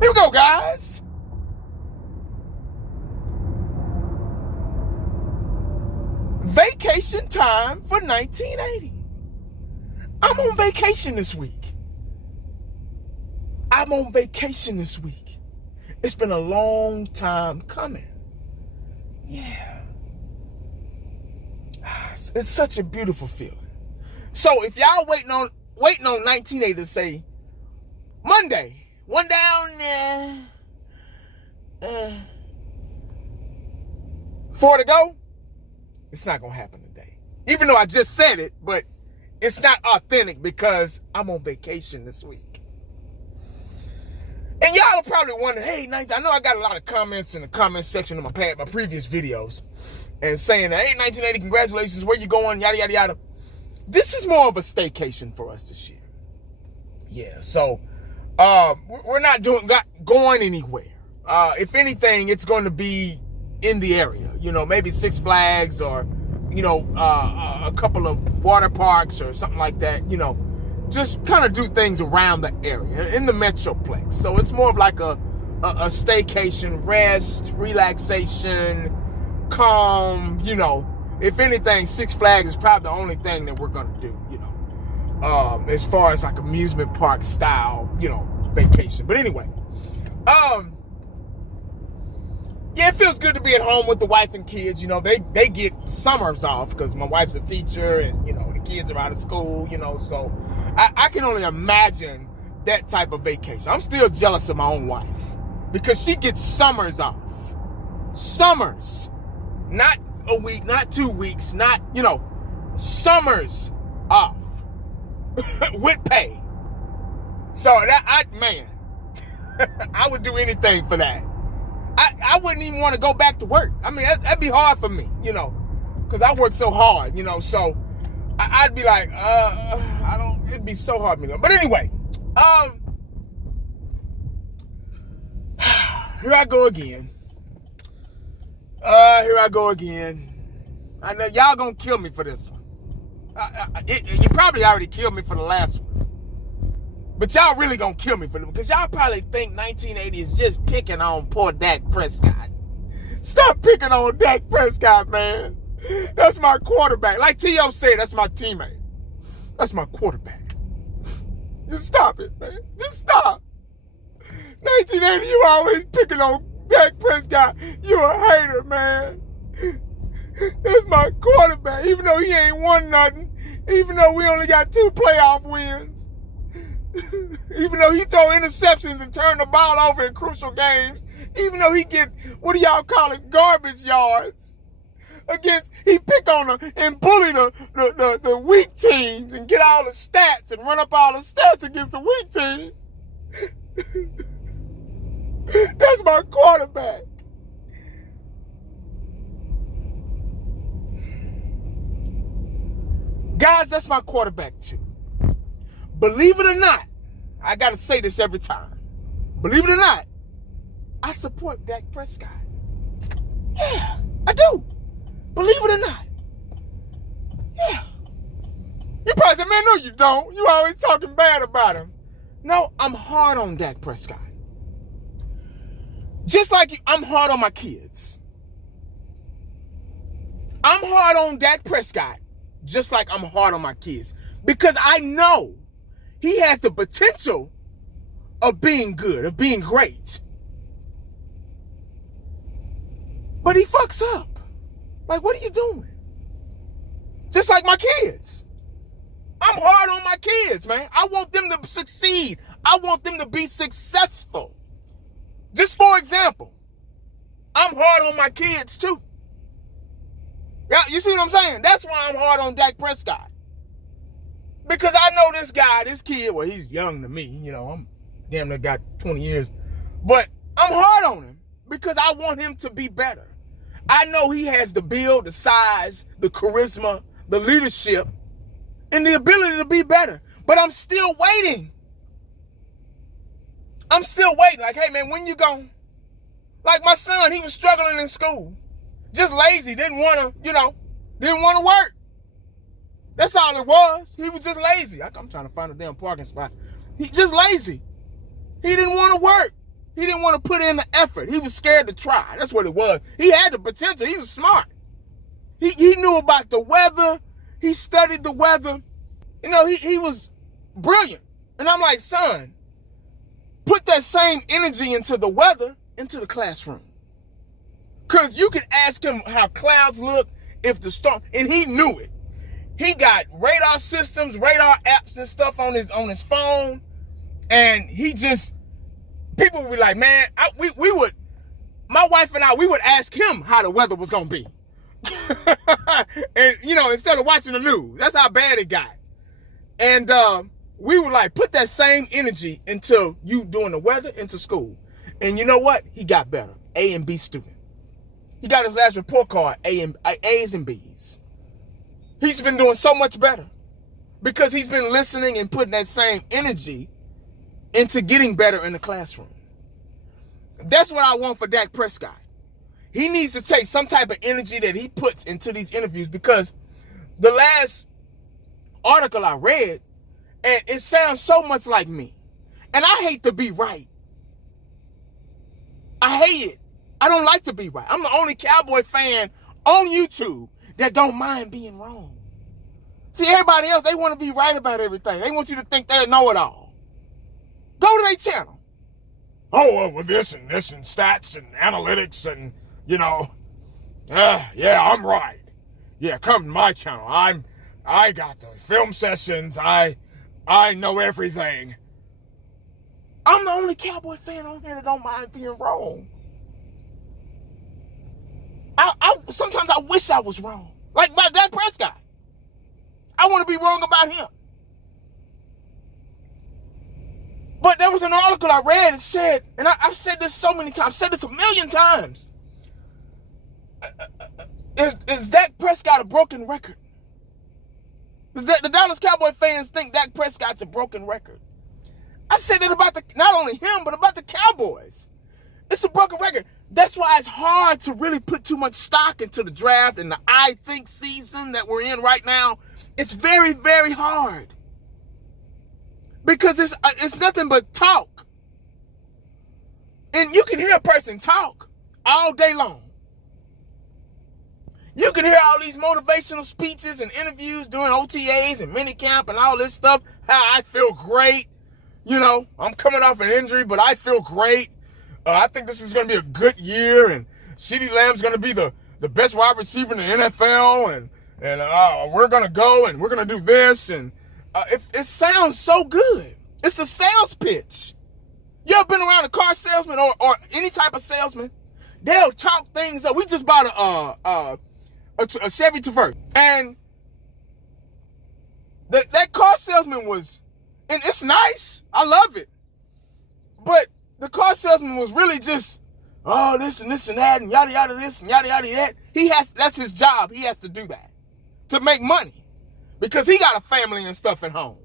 Here we go, guys. Vacation time for 1980. I'm on vacation this week. It's been a long time coming. Yeah. It's such a beautiful feeling. So if y'all waiting on 1980 to say Monday, one down, four to go, it's not gonna happen today. Even though I just said it, but it's not authentic because I'm on vacation this week. And y'all are probably wondering, hey, I know I got a lot of comments in the comment section of my previous videos and saying, hey, 1980, congratulations, where you going, yada, yada, yada. This is more of a staycation for us this year. Yeah, so we're not going anywhere. If anything, it's going to be in the area, maybe Six Flags or, a couple of water parks or something like that, just kind of do things around the area in the Metroplex. So it's more of like a staycation, rest, relaxation, calm, if anything, Six Flags is probably the only thing that we're going to do, as far as like amusement park style, vacation. But anyway, yeah, it feels good to be at home with the wife and kids. They get summers off because my wife's a teacher and, the kids are out of school, so I can only imagine that type of vacation. I'm still jealous of my own wife because she gets summers off. Summers. Not a week, not 2 weeks, not, summers off with pay. So I would do anything for that. I wouldn't even want to go back to work. I mean, that'd be hard for me, because I work so hard, so I'd be like, it'd be so hard for me. But anyway, here I go again. I know y'all gonna kill me for this one. You probably already killed me for the last one. But y'all really gonna kill me for them because y'all probably think 1980 is just picking on poor Dak Prescott. Stop picking on Dak Prescott, man. That's my quarterback. Like T.O. said, that's my teammate. That's my quarterback. Just stop it, man. Just stop. 1980, you always picking on Dak Prescott. You a hater, man. That's my quarterback. Even though he ain't won nothing. Even though we only got 2 playoff wins. Even though he throw interceptions and turn the ball over in crucial games, even though he get, what do y'all call it, garbage yards he pick on and bully the weak teams and get all the stats and run up all the stats against the weak teams. That's my quarterback. Guys, that's my quarterback too. Believe it or not, I got to say this every time. Believe it or not, I support Dak Prescott. Yeah, I do. Believe it or not. Yeah. You probably say, man, no, you don't. You always talking bad about him. No, I'm hard on Dak Prescott. Just like I'm hard on my kids. I'm hard on Dak Prescott, just like I'm hard on my kids. Because I know he has the potential of being good, of being great. But he fucks up. Like, what are you doing? Just like my kids. I'm hard on my kids, man. I want them to succeed. I want them to be successful. Just for example, I'm hard on my kids too. Yeah, you see what I'm saying? That's why I'm hard on Dak Prescott. Because I know this kid, well, he's young to me, I'm damn near got 20 years. But I'm hard on him because I want him to be better. I know he has the build, the size, the charisma, the leadership, and the ability to be better. But I'm still waiting. Like, hey, man, when you going? Like my son, he was struggling in school. Just lazy, didn't want to work. That's all it was. He was just lazy. I'm trying to find a damn parking spot. He just lazy. He didn't want to work. He didn't want to put in the effort. He was scared to try. That's what it was. He had the potential. He was smart. He knew about the weather. He studied the weather. You know, he was brilliant. And I'm like, son, put that same energy into the weather, into the classroom. Because you could ask him how clouds look if the storm, and he knew it. He got radar systems, radar apps and stuff on his phone. And he just, people would be like, man, we would, my wife and I, we would ask him how the weather was going to be. And, you know, instead of watching the news, that's how bad it got. And we would like put that same energy into you doing the weather into school. And you know what? He got better. A and B student. He got his last report card, A's and B's. He's been doing so much better because he's been listening and putting that same energy into getting better in the classroom. That's what I want for Dak Prescott. He needs to take some type of energy that he puts into these interviews, because the last article I read, and it sounds so much like me. And I hate to be right. I hate it. I don't like to be right. I'm the only Cowboy fan on YouTube that don't mind being wrong. See, everybody else, they want to be right about everything. They want you to think they know it all. Go to their channel. Oh, well, this and stats and analytics and, you know, yeah, I'm right. Yeah, come to my channel. I got the film sessions. I know everything. I'm the only Cowboy fan on here that don't mind being wrong. Sometimes I wish I was wrong. Like about Dak Prescott. I want to be wrong about him. But there was an article I read and said, and I've said this so many times, I've said this a million times. Is Dak Prescott a broken record? The Dallas Cowboy fans think Dak Prescott's a broken record. I said it about not only him, but about the Cowboys. It's a broken record. That's why it's hard to really put too much stock into the draft and the I think season that we're in right now. It's very, very hard. Because it's nothing but talk. And you can hear a person talk all day long. You can hear all these motivational speeches and interviews doing OTAs and minicamp and all this stuff. How I feel great. You know, I'm coming off an injury, but I feel great. I think this is going to be a good year, and CeeDee Lamb's going to be the best wide receiver in the NFL, and we're going to go and we're going to do this, and it sounds so good. It's a sales pitch. You ever been around a car salesman or any type of salesman? They'll talk things up. We just bought a Chevy Traverse, and that car salesman was, and it's nice. I love it, but the car salesman was really just, oh, this and that, and yada yada this and yada yada that. That's his job. He has to do that to make money because he got a family and stuff at home.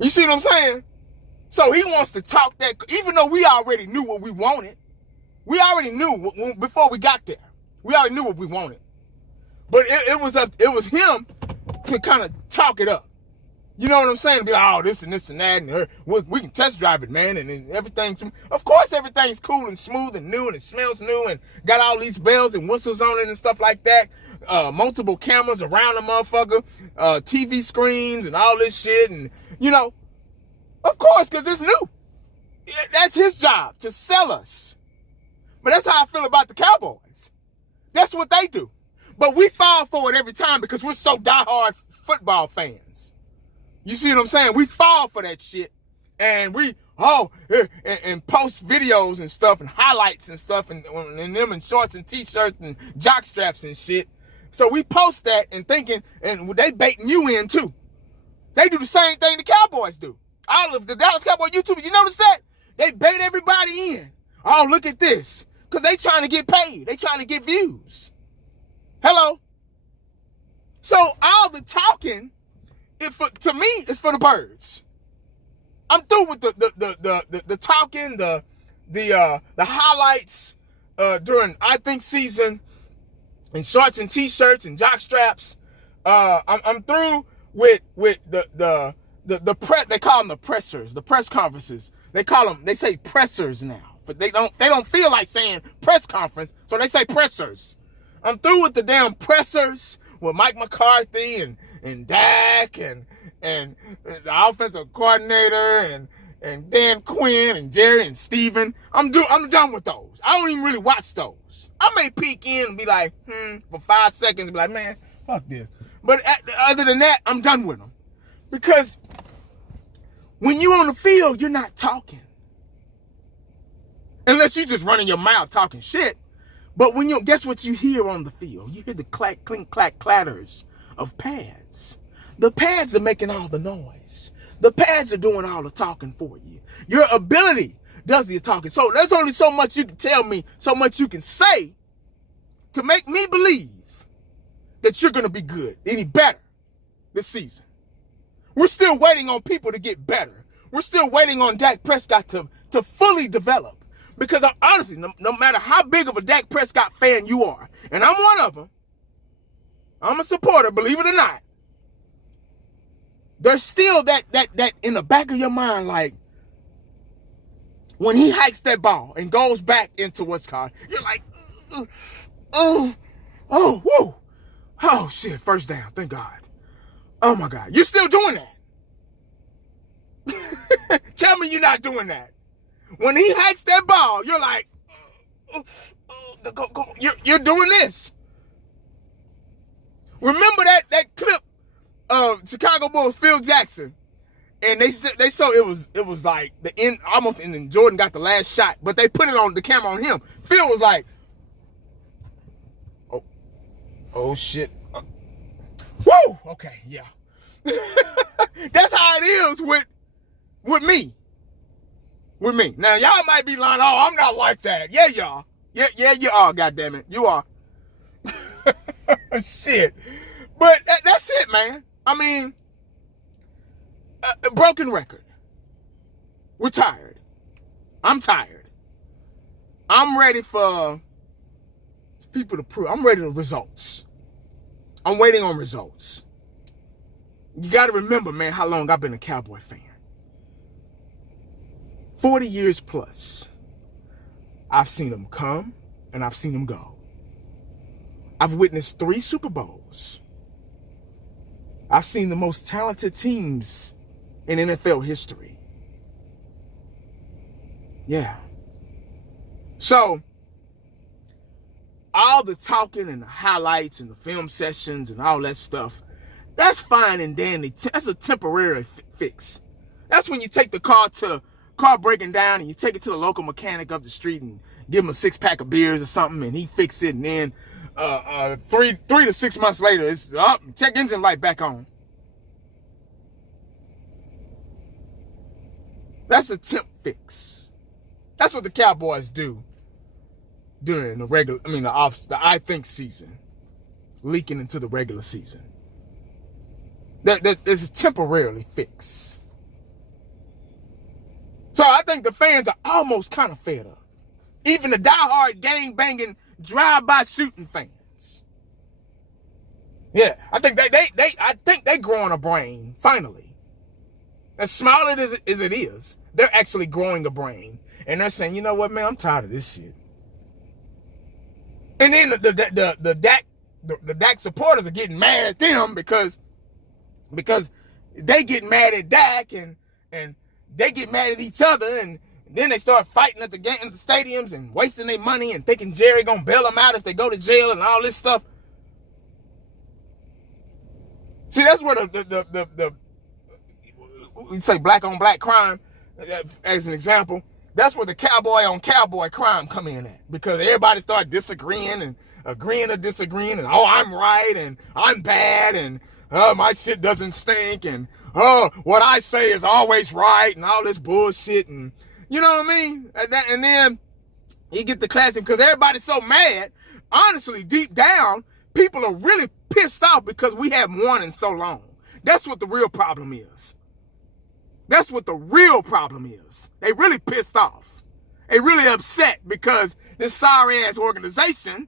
You see what I'm saying? So he wants to talk that, even though we already knew what we wanted. We already knew before we got there. We already knew what we wanted. But it was him to kind of talk it up. You know what I'm saying? Be like, oh, this and that, and we can test drive it, man, and everything's, of course, everything's cool and smooth and new, and it smells new, and got all these bells and whistles on it and stuff like that. Multiple cameras around the motherfucker, TV screens and all this shit, and you know, of course, because it's new. That's his job, to sell us. But that's how I feel about the Cowboys. That's what they do. But we fall for it every time because we're so diehard football fans. You see what I'm saying? We fall for that shit. And we, and post videos and stuff and highlights and stuff and them in shorts and t-shirts and jock straps and shit. So we post that and thinking, and they baiting you in too. They do the same thing the Cowboys do. All of the Dallas Cowboy YouTubers, you notice that? They bait everybody in. Oh, look at this. Because they trying to get paid. They trying to get views. Hello? So all the talking, to me, it's for the birds. I'm through with the talking, the highlights during I think season, and shorts and t-shirts and jock straps. I'm through with the press. They call them the pressers, the press conferences. They say pressers now. But they don't feel like saying press conference, so they say pressers. I'm through with the damn pressers with Mike McCarthy and Dak and the offensive coordinator and Dan Quinn and Jerry and Steven. I'm done with those. I don't even really watch those. I may peek in and be like, for 5 seconds and be like, man, fuck this. But other than that, I'm done with them. Because when you on the field, you're not talking. Unless you just running your mouth talking shit. But guess what you hear on the field? You hear the clack, clink, clack, clatters of pads. The pads are making all the noise. The pads are doing all the talking for you. Your ability does the talking. So there's only so much you can tell me, so much you can say to make me believe that you're going to be good, any better this season. We're still waiting on people to get better. We're still waiting on Dak Prescott to fully develop. Because honestly, no matter how big of a Dak Prescott fan you are, and I'm one of them, I'm a supporter, believe it or not, there's still that in the back of your mind, like, when he hikes that ball and goes back into what's called, you're like, whoa, oh shit, first down, thank God. Oh my God, you're still doing that. Tell me you're not doing that. When he hikes that ball, you're like, you're doing this. Remember that clip of Chicago Bulls, Phil Jackson, and they showed it was like the end, almost, and then Jordan got the last shot, but they put it on the camera on him. Phil was like, oh shit, whoa, okay, yeah. That's how it is with me. With me. Now, y'all might be lying, oh, I'm not like that. Yeah, y'all. Yeah, you are, goddammit. You are. Shit. But that's it, man. I mean, a broken record. We're tired. I'm tired. I'm ready for people to prove. I'm ready for results. I'm waiting on results. You got to remember, man, how long I've been a Cowboy fan. 40 years plus. I've seen them come and I've seen them go. I've witnessed 3 Super Bowls. I've seen the most talented teams in NFL history. Yeah. So, all the talking and the highlights and the film sessions and all that stuff, that's fine and dandy. That's a temporary fix. That's when you take the car breaking down and you take it to the local mechanic up the street and give him a 6-pack of beers or something and he fix it, and then 3 to 6 months later it's up, check engine light back on. That's a temp fix. That's what the Cowboys do during the I think season, leaking into the regular season. That is temporarily fixed. So I think the fans are almost kind of fed up. Even the diehard gang-banging, drive-by shooting fans. Yeah, I think they growing a brain, finally. As small as it is, they're actually growing a brain. And they're saying, you know what, man, I'm tired of this shit. And then the Dak supporters are getting mad at them because they get mad at Dak and they get mad at each other, and then they start fighting at the stadiums and wasting their money and thinking Jerry gonna bail them out if they go to jail and all this stuff. See, that's where we say black on black crime as an example. That's where the cowboy on cowboy crime come in at, because everybody start disagreeing and agreeing or disagreeing, and oh, I'm right and I'm bad, and my shit doesn't stink, and what I say is always right, and all this bullshit, and you know what I mean? And then you get the classic, because everybody's so mad. Honestly, deep down, people are really pissed off because we haven't won in so long. That's what the real problem is. That's what the real problem is. They really pissed off. They really upset because this sorry-ass organization,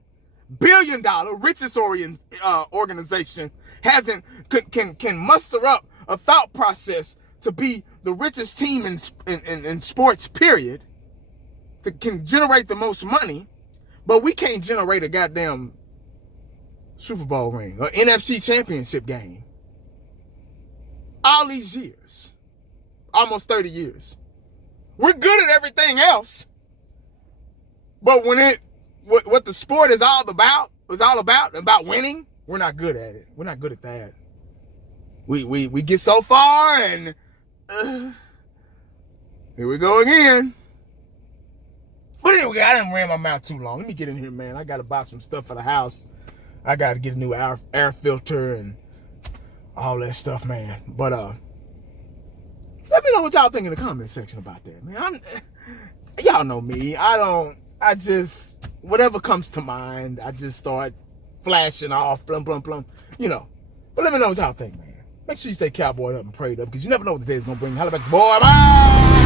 billion-dollar, richest organization, can muster up a thought process to be the richest team in sports, period, can generate the most money, but we can't generate a goddamn Super Bowl ring or NFC championship game. All these years, almost 30 years. We're good at everything else, but when what the sport is all about, winning, we're not good at it. We're not good at that. We get so far and here we go again. But anyway, I didn't ran my mouth too long. Let me get in here, man. I got to buy some stuff for the house. I got to get a new air filter and all that stuff, man. But let me know what y'all think in the comment section about that, man. Y'all know me. I just, whatever comes to mind, I just start flashing off, blum, blum, blum, you know. But let me know what y'all think, man. Make sure you stay cowboyed up and prayed up, because you never know what the day is going to bring. Holla back to boy, man.